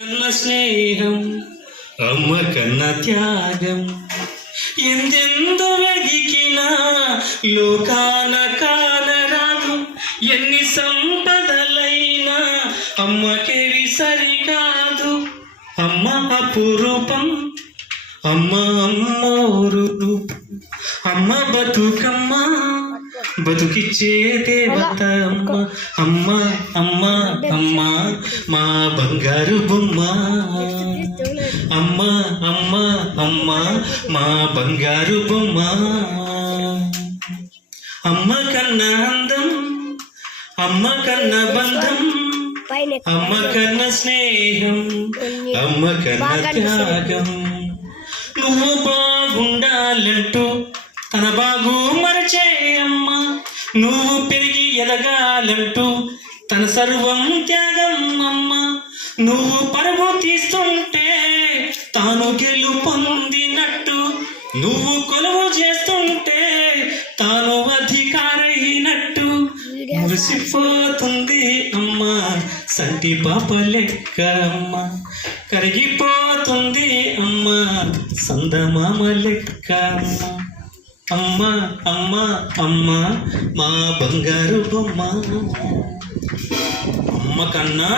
కన్న స్నేహం అమ్మ కన్న త్యాగం ఎందెందు వెదికినా లోకాన కానరాదు ఎన్ని సంపదలైనా అమ్మకేవి సరికాదు అమ్మ అపురూపం అమ్మ అమ్మోరు అమ్మ బతుకమ్మ బతుకిచ్చే దేవత అమ్మ అమ్మ అమ్మ అమ్మ మా బంగారు బొమ్మ అమ్మ అమ్మ అమ్మ మా బంగారు బొమ్మ అమ్మ కన్నా అందం అమ్మ కన్న బంధం అమ్మ కన్న స్నేహం అమ్మ కన్న త్యాగం నువ్వు బాగుండాలంటూ తన బాగు మరచే అమ్మ నువ్వు పెరిగి ఎదగాలంటూ తన సర్వం త్యాగం అమ్మ నువ్వు పరుగు తీస్తుంటే తాను గెలుపొందినట్టు నువ్వు కొలువు చేస్తుంటే తాను అధికారైనట్టు మురిసిపోతుంది అమ్మ సంటి పాప లెక్క అమ్మ కరిగిపోతుంది అమ్మ సందమామ లెక్క అమ్మ అమ్మ అమ్మ మా బంగారు బొమ్మ అమ్మ కన్నా